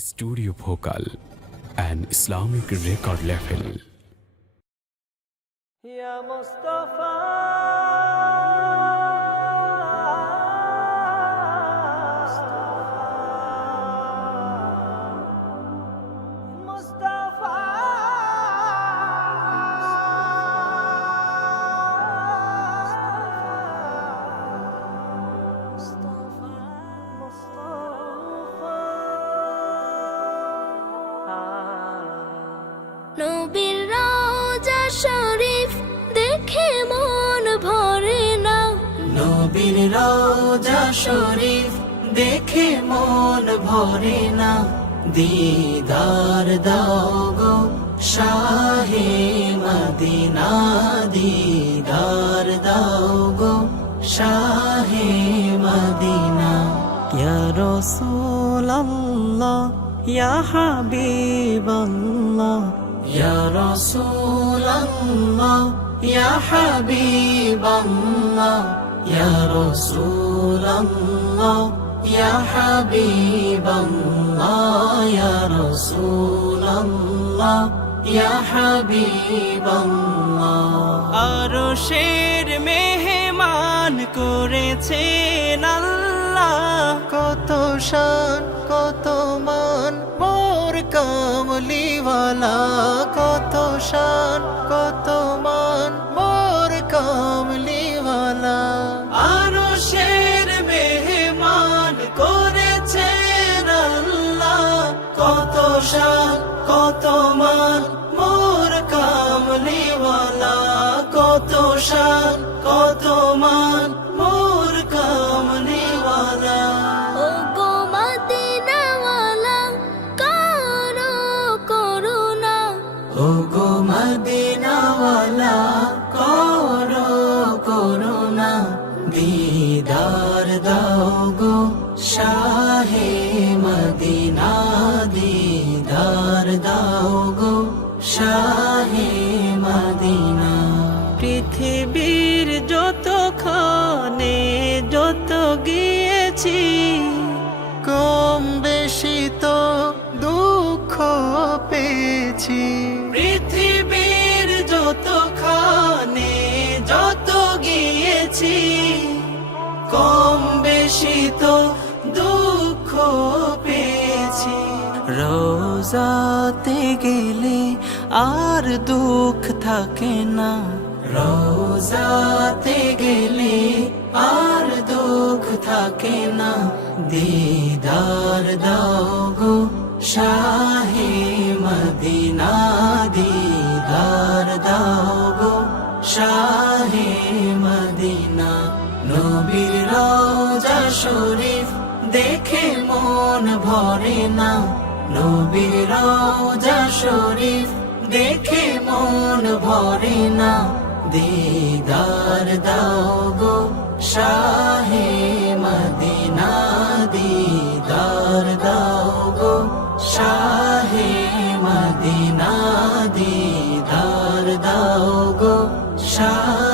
Studio Bhokal, an Islamic record label. Ya Mustafa, Mustafa, নবীর রওজা শরীফ দেখে মন ভরে না। নবীর রওজা শরীফ দেখে মন ভরে না। দিদার দাও গো শাহে মদিনা, দিদার দাও গো শাহে মদিনা। ইয়া রাসূলুল্লাহ ইয়া হাবিবাল্লাহ, ইয়া রাসূলুল্লাহ ইয়া হাবিবাল্লাহ, ইয়া রাসূলুল্লাহ ইয়া হাবিবাল্লাহ, ইয়া রাসূলুল্লাহ ইয়া হাবিবাল্লাহ। আরশের মেহমান করেছেন আল্লাহ, কত শান কত মান মোর কামলিওয়ালা, কত শান কত মান মোর কামলিওয়ালা। আরশের মেহমান করেছেন আল্লাহ, কত শান কত মান মোর কামলিওয়ালা, কত শান কত মান মোর কামলিওয়ালা। ও গো মদিনাওয়ালা করো করুণা, ও গো মদিনাওয়ালা করো করুণা। দিদার দাও গো শাহে মদিনা, দিদার দাও গো শাহে মদিনা। পৃথিবীর যতখানে যত গিয়েছি, কম বেশি তো দুঃখ পেয়েছি। পৃথিবীর যতখানে যত গিয়েছি, কম বেশি তো দুঃখ পেয়েছি। রোজাতে গেলে আর দুঃখ থাকে না, রোজাতে গেলে আর দুঃখ থাকে না। দিদার দাও গো শাহে মদিনা, দিদার দাও গো শাহে মদিনা। নবীর রওজা শরীফ দেখে মন ভরে না, নবীর রওজা শরীফ দেখে মন ভরে না। দিদার দাও গো শাহে মদিনা, দিদার দাও গো শাহে মদিনা, দিদার দাও গো শাহে